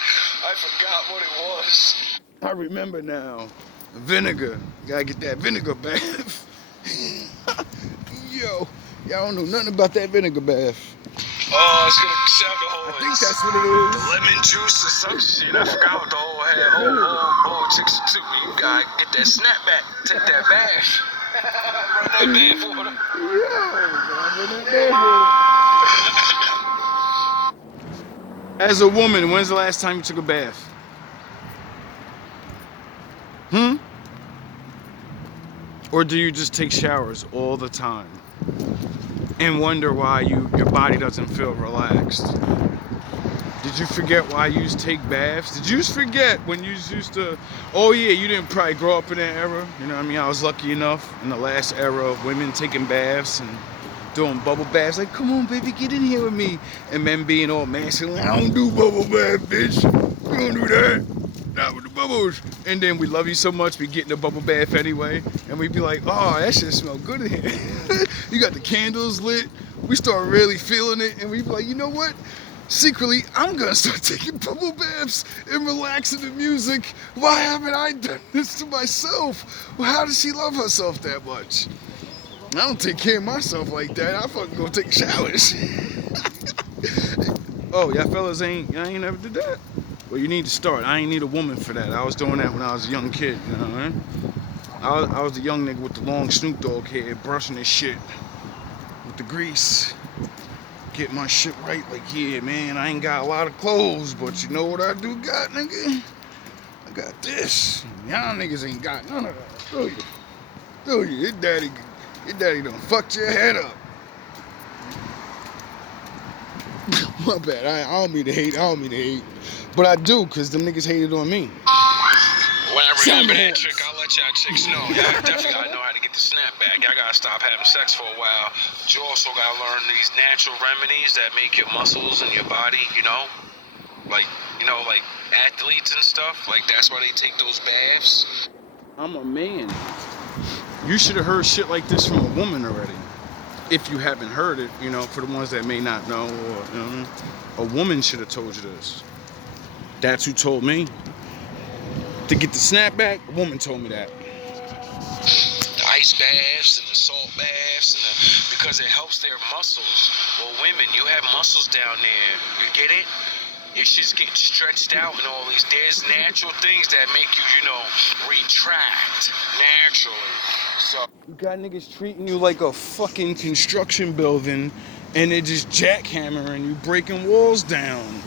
I forgot what it was. I remember now. Vinegar. Gotta get that vinegar bath. Yo, y'all don't know nothing about that vinegar bath. Oh, it's gonna sound the whole. I think that's what it is. The lemon juice or some shit. I forgot what the whole had. Oh, chicks took me. You gotta get that snapback. Take that bath. Run that bath water. As a woman, when's the last time you took a bath? Or do you just take showers all the time and wonder why your body doesn't feel relaxed? Did you forget why you used to take baths? Did you just forget when you used to, oh yeah, you didn't probably grow up in that era? You know what I mean? I was lucky enough in the last era of women taking baths and doing bubble baths. Like, come on, baby, get in here with me. And men being all masculine, I don't do bubble bath, bitch. You don't do that. Not with the bubbles. And then we love you so much, we get in the bubble bath anyway. And we be like, oh, that shit smell good in here. You got the candles lit. We start really feeling it. And we be like, you know what? Secretly, I'm gonna start taking bubble baths and relaxing to music. Why haven't I done this to myself? Well, how does she love herself that much? I don't take care of myself like that. I fucking go take showers. Oh, y'all fellas ain't never did that? Well, you need to start. I ain't need a woman for that. I was doing that when I was a young kid, you know what I mean? I was the young nigga with the long Snoop Dogg hair, brushing this shit with the grease. Get my shit right, like, yeah, man, I ain't got a lot of clothes, but you know what I do got, nigga? I got this. Y'all niggas ain't got none of that, do you? Do you? Your daddy done fucked your head up. My bad, I don't mean to hate, but I do, because them niggas hated on me. When I remember that trick, I'll let y'all chicks know. Y'all definitely gotta know how to get the snapback. Y'all gotta stop having sex for a while. But you also gotta learn these natural remedies that make your muscles and your body, like athletes and stuff. Like, that's why they take those baths. I'm a man. You should have heard shit like this from a woman already. If you haven't heard it, for the ones that may not know, or a woman should have told you this. That's who told me. To get the snapback, a woman told me that. The ice baths and the salt baths, because it helps their muscles. Well, women, you have muscles down there. You get it? It's just getting stretched out and all these. There's natural things that make you, retract naturally. So you got niggas treating you like a fucking construction building, and they just jackhammering you, breaking walls down.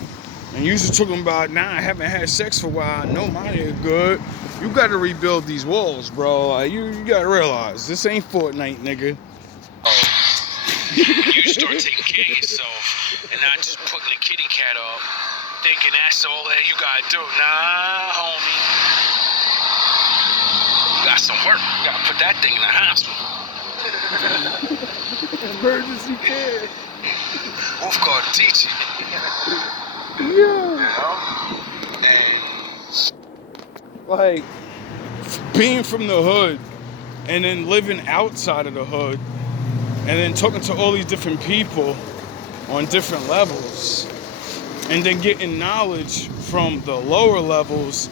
And you just talking about, I haven't had sex for a while. No, mine ain't good. You got to rebuild these walls, bro. Like, you got to realize this ain't Fortnite, nigga. You start taking care of yourself and not just putting the kitty cat up, thinking that's all that you gotta do. Nah, homie. You got some work. You gotta put that thing in the hospital. Emergency care. Wolf called to teach you. Yeah. And like, being from the hood and then living outside of the hood and then talking to all these different people on different levels and then getting knowledge from the lower levels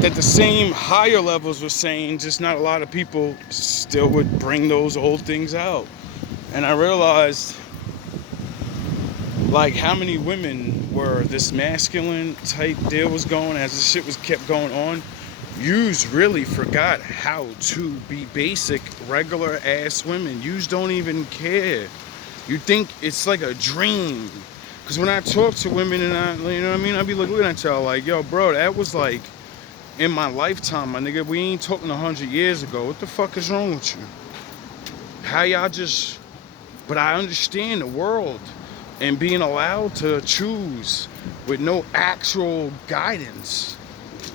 that the same higher levels were saying, just not a lot of people still would bring those old things out. And I realized, like, how many women were this masculine type deal was going as this shit was kept going on. Yous really forgot how to be basic, regular ass women. Yous don't even care. You think it's like a dream. Because when I talk to women and I be like, looking at y'all like, yo, bro, that was like in my lifetime, my nigga. We ain't talking 100 years ago. What the fuck is wrong with you? How y'all just, but I understand the world and being allowed to choose with no actual guidance.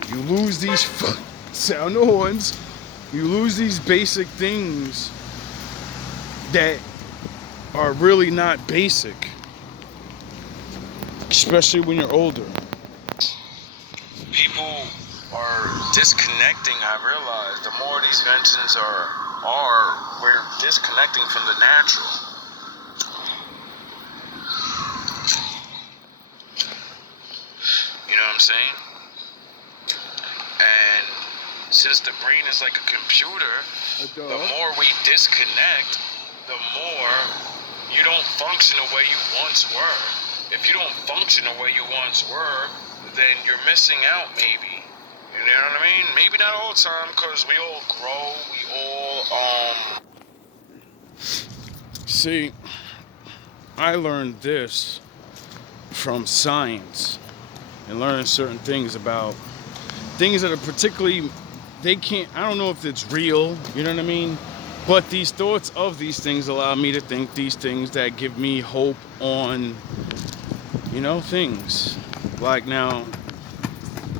You lose these sound the horns. You lose these basic things that are really not basic. especially when you're older. People are disconnecting. I realize the more these inventions are we're disconnecting from the natural. You know what I'm saying? And since the brain is like a computer, the more we disconnect, the more you don't function the way you once were. If you don't function the way you once were, then you're missing out maybe. You know what I mean? Maybe not all the time, because we all grow, we all, See, I learned this from science and learning certain things about things that are particularly, I don't know if it's real, you know what I mean? But these thoughts of these things allow me to think these things that give me hope on, things. Like now,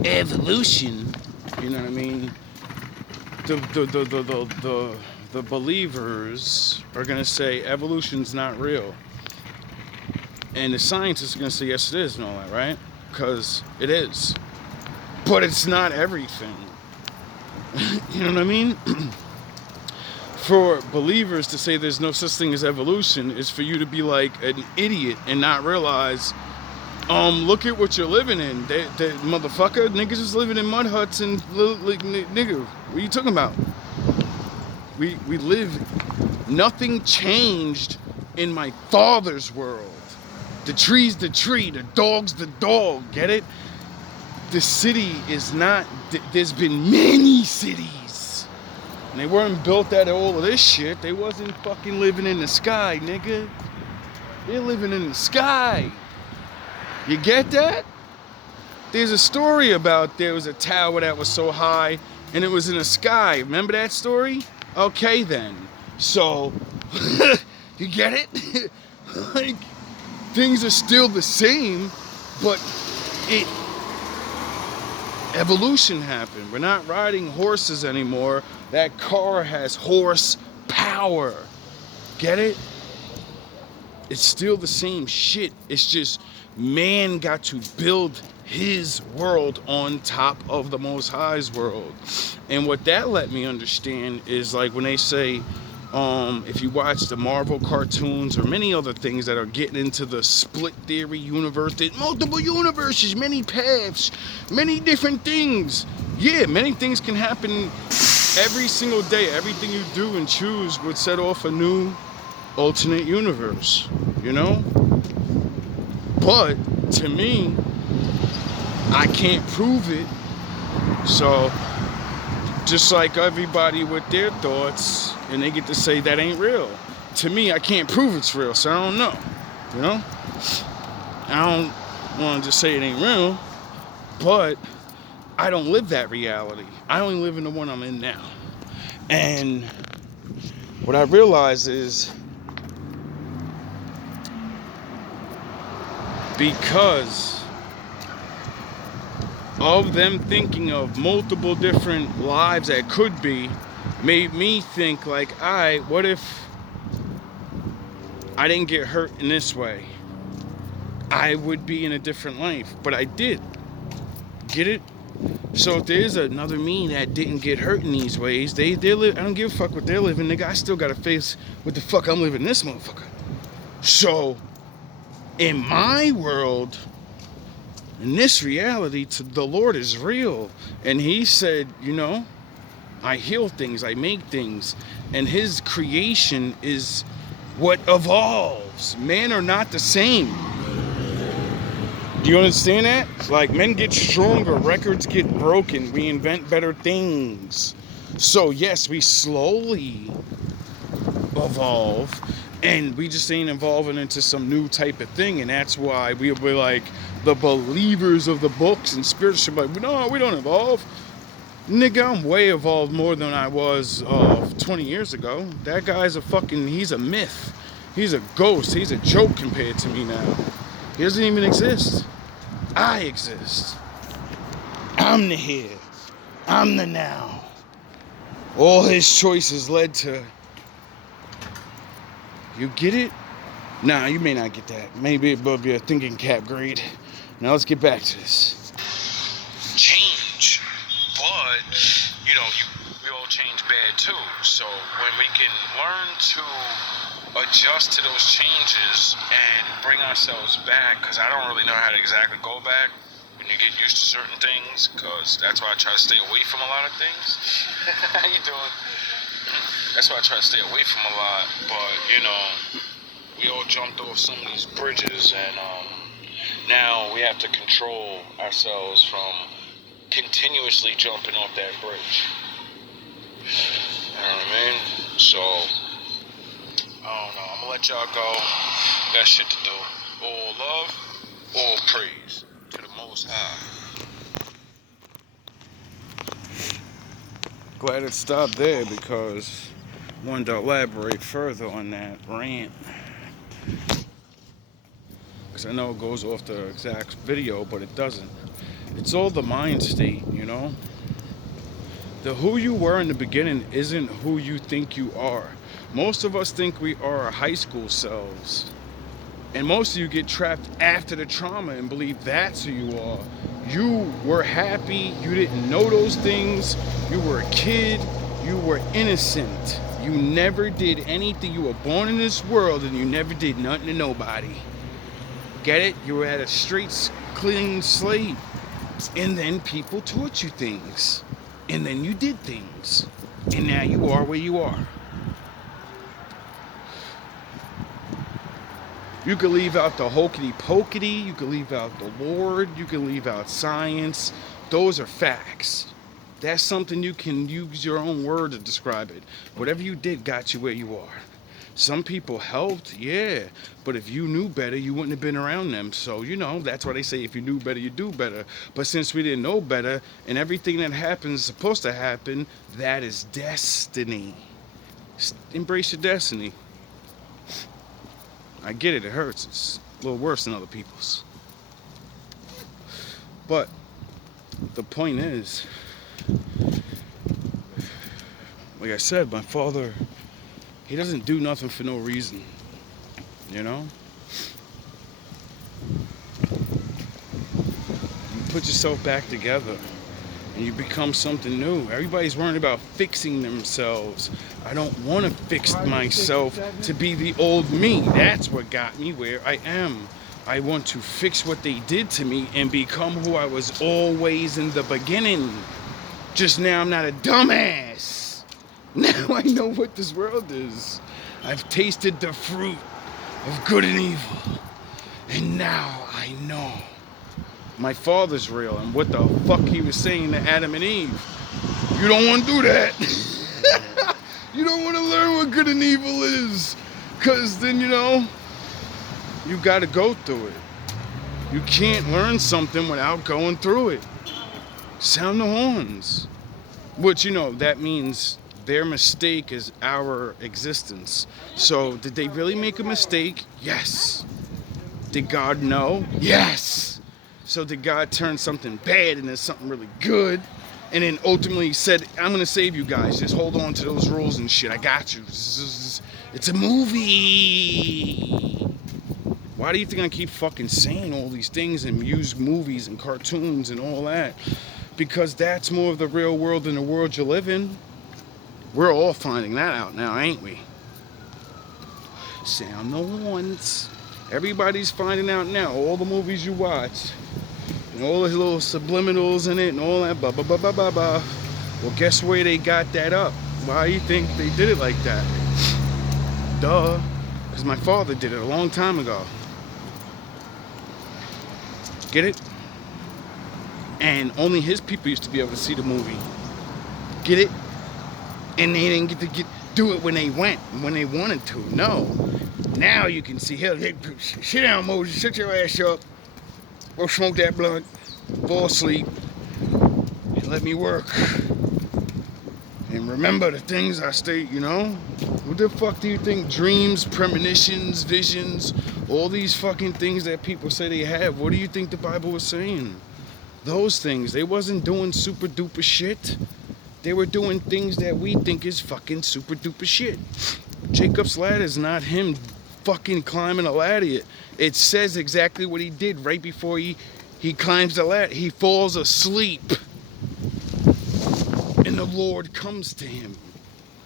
evolution, you know what I mean? The believers are going to say evolution's not real. And the scientists are going to say yes it is and all that, right? Because it is. But it's not everything. You know what I mean? For believers to say there's no such thing as evolution is for you to be like an idiot and not realize, look at what you're living in. They motherfucker, niggas is living in mud huts and nigga, what are you talking about? We live, nothing changed in my father's world. The tree's the tree, the dog's the dog, get it? The city is not, there's been many cities. And they weren't built out of all of this shit. They wasn't fucking living in the sky, nigga. They're living in the sky. You get that? There's a story about there was a tower that was so high and it was in the sky. Remember that story? Okay then. So, you get it? Like, things are still the same, but evolution happened. We're not riding horses anymore. That car has horse power. Get it? It's still the same shit. It's just man got to build his world on top of the Most High's world. And what that let me understand is like when they say, if you watch the Marvel cartoons or many other things that are getting into the split theory universe, there's multiple universes, many paths, many different things. Yeah, many things can happen every single day. Everything you do and choose would set off a new alternate universe, you know? But to me, I can't prove it. So just like everybody with their thoughts, and they get to say that ain't real. To me, I can't prove it's real, so I don't know. You know? I don't want to just say it ain't real, but I don't live that reality. I only live in the one I'm in now. And what I realize is because of them thinking of multiple different lives that could be, made me think like, alright, what if I didn't get hurt in this way? I would be in a different life, but I did. Get it? So if there's another me that didn't get hurt in these ways, they live. I don't give a fuck what they're living, nigga. I still gotta face what the fuck I'm living this motherfucker. So in my world, in this reality, the Lord is real, and He said, you know, I heal things, I make things, and His creation is what evolves. Men are not the same. Do you understand that? Like, men get stronger, records get broken, we invent better things. So yes, we slowly evolve, and we just ain't evolving into some new type of thing, and that's why we're like the believers of the books and spiritual, like, no, we don't evolve. Nigga, I'm way evolved more than I was 20 years ago. That guy's he's a myth. He's a ghost. He's a joke compared to me now. He doesn't even exist. I exist. I'm the here. I'm the now. All his choices led to... You get it? Nah, you may not get that. Maybe above your thinking cap grade. Now let's get back to this. Change, but we all change bad too. So when we can learn to adjust to those changes and bring ourselves back, because I don't really know how to exactly go back when you get used to certain things, because that's why I try to stay away from a lot of things. How you doing? That's why I try to stay away from a lot, but we all jumped off some of these bridges, and now we have to control ourselves from continuously jumping off that bridge. You know what I mean? So, I don't know. I'm gonna let y'all go. Got shit to do. All love, all praise to the Most High. Glad it stopped there because I wanted to elaborate further on that rant. Because I know it goes off the exact video, but it doesn't. It's all the mind state, The who you were in the beginning isn't who you think you are. Most of us think we are our high school selves. And most of you get trapped after the trauma and believe that's who you are. You were happy, you didn't know those things, you were a kid, you were innocent. You never did anything. You were born in this world and you never did nothing to nobody. Get it? You were at a straight, clean slate. And then people taught you things. And then you did things. And now you are where you are. You could leave out the hokey pokey, you could leave out the Lord, you could leave out science. Those are facts. That's something you can use your own word to describe it. Whatever you did got you where you are. Some people helped, yeah, but if you knew better, you wouldn't have been around them. So, that's why they say if you knew better, you do better. But since we didn't know better, and everything that happens is supposed to happen, that is destiny. Embrace your destiny. I get it, it hurts. It's a little worse than other people's. But the point is, like I said, my father, he doesn't do nothing for no reason, You put yourself back together and you become something new. Everybody's worrying about fixing themselves. I don't want to fix myself to be the old me. That's what got me where I am. I want to fix what they did to me and become who I was always in the beginning. Just now I'm not a dumbass. Now I know what this world is. I've tasted the fruit of good and evil. And now I know. My father's real and what the fuck he was saying to Adam and Eve. You don't want to do that. You don't want to learn what good and evil is. Because then, you got to go through it. You can't learn something without going through it. Sound the horns. Which, that means their mistake is our existence. So, did they really make a mistake? Yes. Did God know? Yes. So did God turn something bad into something really good? And then ultimately said, I'm going to save you guys. Just hold on to those rules and shit. I got you. It's a movie. Why do you think I keep fucking saying all these things and use movies and cartoons and all that? Because that's more of the real world than the world you live in. We're all finding that out now, ain't we? Sound the ones. Everybody's finding out now. All the movies you watch. And all the little subliminals in it and all that. Blah, blah, blah, blah, blah, blah. Well, guess where they got that up? Why do you think they did it like that? Duh. Because my father did it a long time ago. Get it? And only his people used to be able to see the movie. Get it? And they didn't get to do it when they wanted to. No. Now you can see, hell, sit down, Moses, sit your ass up, go smoke that blunt, fall asleep, and let me work. And remember the things I state, What the fuck do you think? Dreams, premonitions, visions, all these fucking things that people say they have. What do you think the Bible was saying? Those things, they wasn't doing super duper shit. They were doing things that we think is fucking super duper shit. Jacob's ladder is not him fucking climbing a ladder. It says exactly what he did right before he He climbs the ladder. He falls asleep. And the Lord comes to him.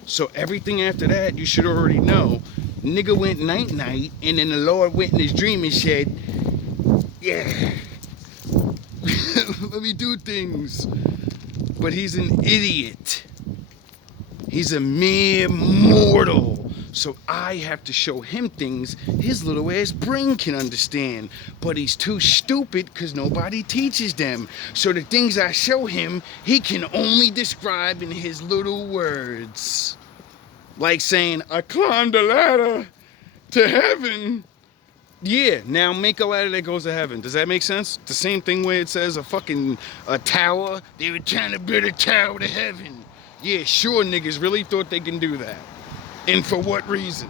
So everything after that, you should already know. Nigga went night-night, and then the Lord went in his dream and said, yeah, let me do things. But he's an idiot. He's a mere mortal. So I have to show him things his little ass brain can understand. But he's too stupid because nobody teaches them. So the things I show him, he can only describe in his little words. Like saying, I climbed a ladder to heaven. Yeah, now make a ladder that goes to heaven. Does that make sense? The same thing where it says a tower. They were trying to build a tower to heaven. Yeah, sure, niggas really thought they can do that. And for what reason?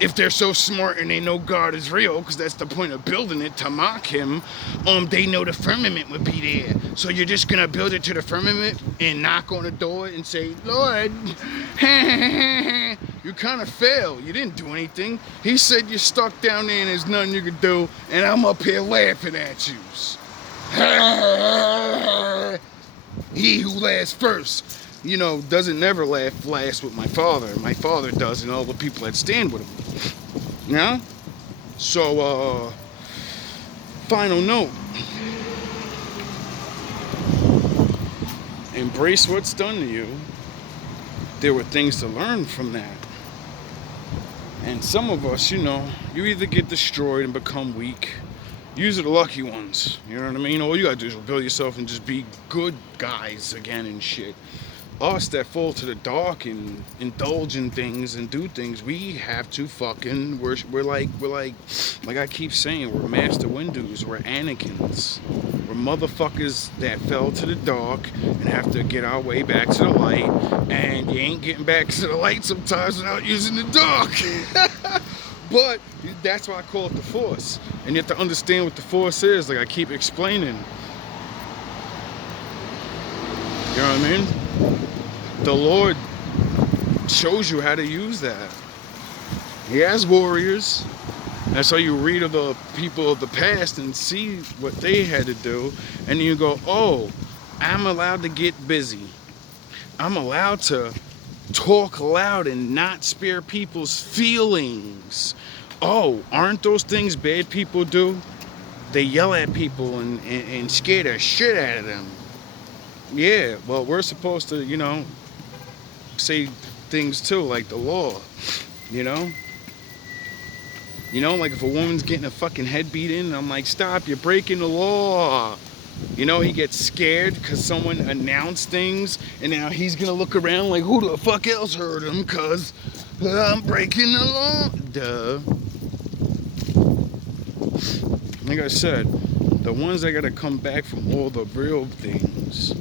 If they're so smart and they know God is real, because that's the point of building it, to mock him, they know the firmament would be there. So you're just going to build it to the firmament and knock on the door and say, Lord, you kind of failed. You didn't do anything. He said you're stuck down there and there's nothing you can do, and I'm up here laughing at you. He who laughs first, doesn't never laugh last with my father. My father does, and all the people that stand with him. So, final note. Embrace what's done to you. There were things to learn from that. And some of us, you either get destroyed and become weak. These are the lucky ones. You know what I mean? All you gotta do is rebuild yourself and just be good guys again and shit. Us that fall to the dark and indulge in things and do things, we have to fucking, we're like I keep saying, we're Master Windows, we're Anakins. We're motherfuckers that fell to the dark and have to get our way back to the light, and you ain't getting back to the light sometimes without using the dark. But that's why I call it the Force. And you have to understand what the Force is, like I keep explaining. You know what I mean? The Lord shows you how to use that. He has warriors. That's how you read of the people of the past and see what they had to do. And you go, oh, I'm allowed to get busy. I'm allowed to talk loud and not spare people's feelings. Oh, aren't those things bad people do? They yell at people and scare the shit out of them. Yeah, well, we're supposed to, say things too, like the law, like if a woman's getting a fucking head beat in, I'm like, stop, you're breaking the law. He gets scared because someone announced things, and now he's gonna look around like, who the fuck else heard him, because I'm breaking the law. Duh. Like I said, the ones that gotta come back from all the real things,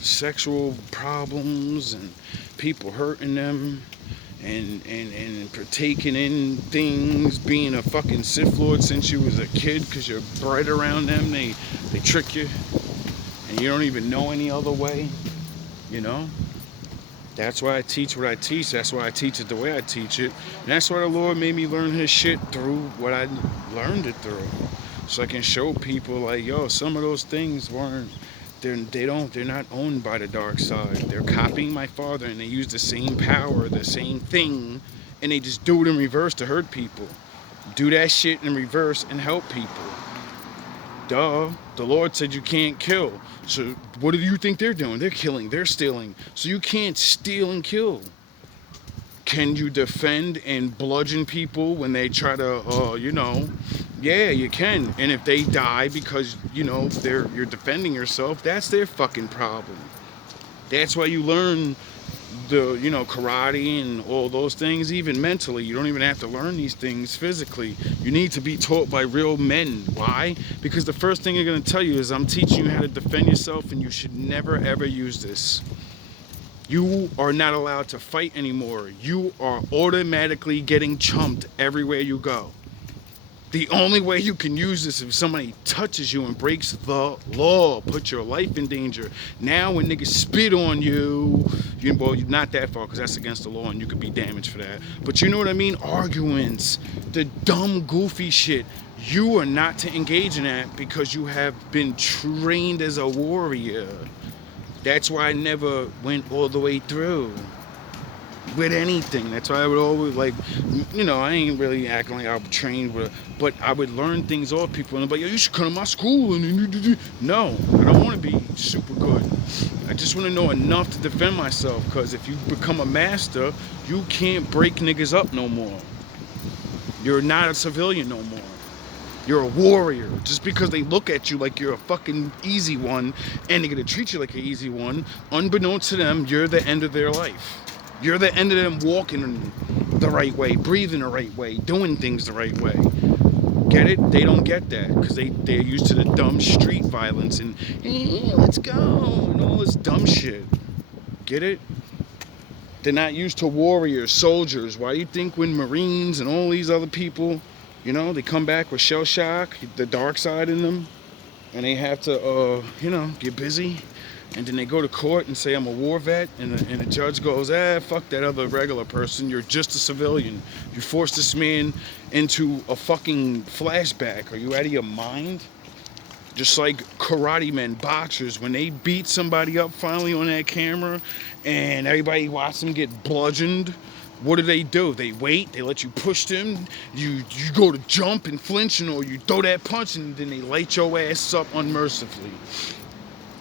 sexual problems and people hurting them and partaking in things, being a fucking Sith Lord since you was a kid because you're bred around them, they trick you and you don't even know any other way, That's why I teach what I teach. That's why I teach it the way I teach it. And that's why the Lord made me learn his shit through what I learned it through. So I can show people like, yo, some of those things weren't, they're not owned by the dark side. They're copying my father, and they use the same power, the same thing, and they just do it in reverse to hurt people. Do that shit in reverse and help people. Duh. The Lord said you can't kill. So what do you think they're doing? They're killing. They're stealing. So you can't steal and kill. Can you defend and bludgeon people when they try to, yeah, you can. And if they die because, you're defending yourself, that's their fucking problem. That's why you learn the, karate and all those things, even mentally. You don't even have to learn these things physically. You need to be taught by real men. Why? Because the first thing they're going to tell you is, I'm teaching you how to defend yourself, and you should never, ever use this. You are not allowed to fight anymore. You are automatically getting chumped everywhere you go. The only way you can use this is if somebody touches you and breaks the law, put your life in danger. Now when niggas spit on you, well, you're not that far because that's against the law and you could be damaged for that. But you know what I mean? Arguments, the dumb, goofy shit. You are not to engage in that because you have been trained as a warrior. That's why I never went all the way through with anything. That's why I would always like, I ain't really acting like I was trained with, but I would learn things off people and I'm like, yo, you should come to my school. And no, I don't want to be super good. I just want to know enough to defend myself. Because if you become a master, you can't break niggas up no more. You're not a civilian no more. You're a warrior. Just because they look at you like you're a fucking easy one and they're gonna treat you like an easy one, unbeknownst to them, you're the end of their life. You're the end of them walking the right way, breathing the right way, doing things the right way. Get it? They don't get that because they're used to the dumb street violence and let's go and all this dumb shit. Get it? They're not used to warriors, soldiers. Why do you think when Marines and all these other people, they come back with shell shock, the dark side in them, and they have to, get busy, and then they go to court and say, I'm a war vet, and the judge goes, fuck that other regular person, you're just a civilian. You forced this man into a fucking flashback. Are you out of your mind? Just like karate men, boxers, when they beat somebody up finally on that camera, and everybody watch them get bludgeoned, what do? They wait, they let you push them, you go to jump and flinch, or you throw that punch, and then they light your ass up unmercifully.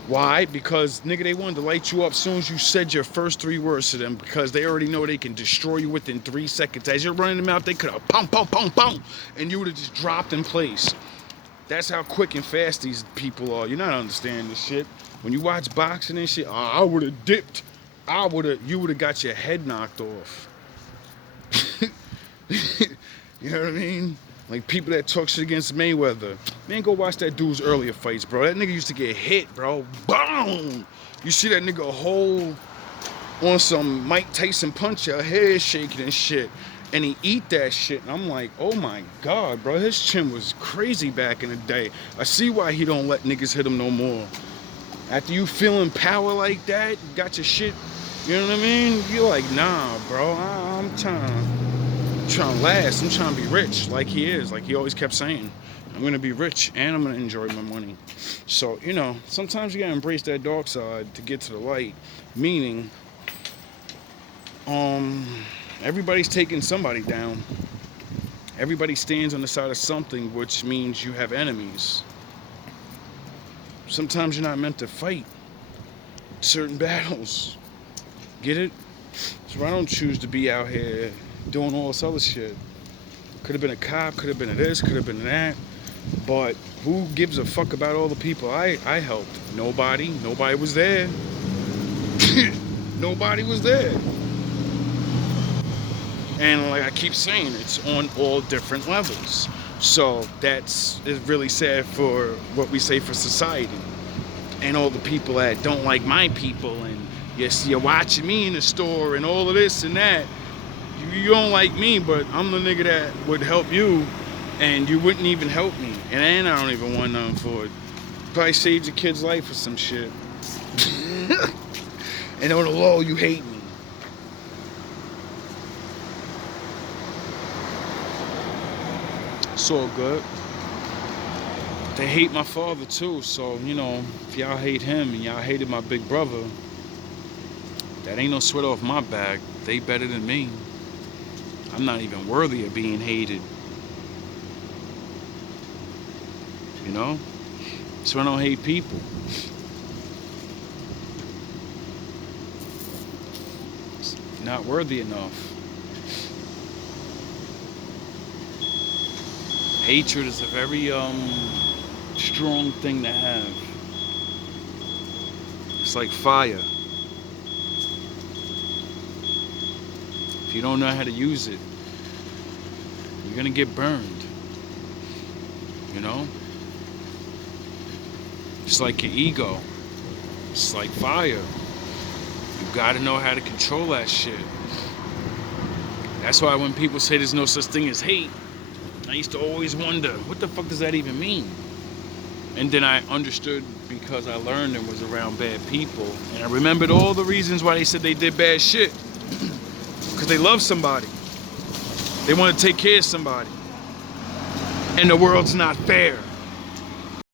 Why? Because, nigga, they wanted to light you up as soon as you said your first 3 words to them, because they already know they can destroy you within 3 seconds. As you're running them out, they could have pum, and you would have just dropped in place. That's how quick and fast these people are. You're not understanding this shit. When you watch boxing and shit, I would have dipped. You would have got your head knocked off. You know what I mean? Like people that talk shit against Mayweather. Man, go watch that dude's earlier fights, bro. That nigga used to get hit, bro. Boom! You see that nigga hold on some Mike Tyson punch, your head shaking and shit. And he eat that shit. And I'm like, oh my God, bro. His chin was crazy back in the day. I see why he don't let niggas hit him no more. After you feeling power like that, you got your shit, you know what I mean? You're like, nah, bro. I'm trying to last. I'm trying to be rich like he is. Like he always kept saying. I'm going to be rich and I'm going to enjoy my money. So, sometimes you got to embrace that dark side to get to the light. Meaning, everybody's taking somebody down. Everybody stands on the side of something, which means you have enemies. Sometimes you're not meant to fight certain battles. Get it? So I don't choose to be out here doing all this other shit. Could have been a cop, could have been a this, could have been that. But who gives a fuck about all the people I helped? Nobody. Nobody was there. Nobody was there. And like I keep saying, it's on all different levels. So that's really sad for what we say for society. And all the people that don't like my people, and yes, you're watching me in the store and all of this and that. You don't like me, but I'm the nigga that would help you, and you wouldn't even help me. And I don't even want nothing for it. Probably saved your kid's life or some shit. And on the low, you hate me. It's all good. They hate my father too, so, if y'all hate him and y'all hated my big brother, that ain't no sweat off my back. They better than me. I'm not even worthy of being hated. So I don't hate people. It's not worthy enough. Hatred is a very strong thing to have. It's like fire. If you don't know how to use it, you're gonna get burned. It's like your ego. It's like fire. You gotta know how to control that shit. That's why when people say there's no such thing as hate, I used to always wonder, what the fuck does that even mean? And then I understood because I learned and was around bad people. And I remembered all the reasons why they said they did bad shit. Because they love somebody. They want to take care of somebody. And the world's not fair.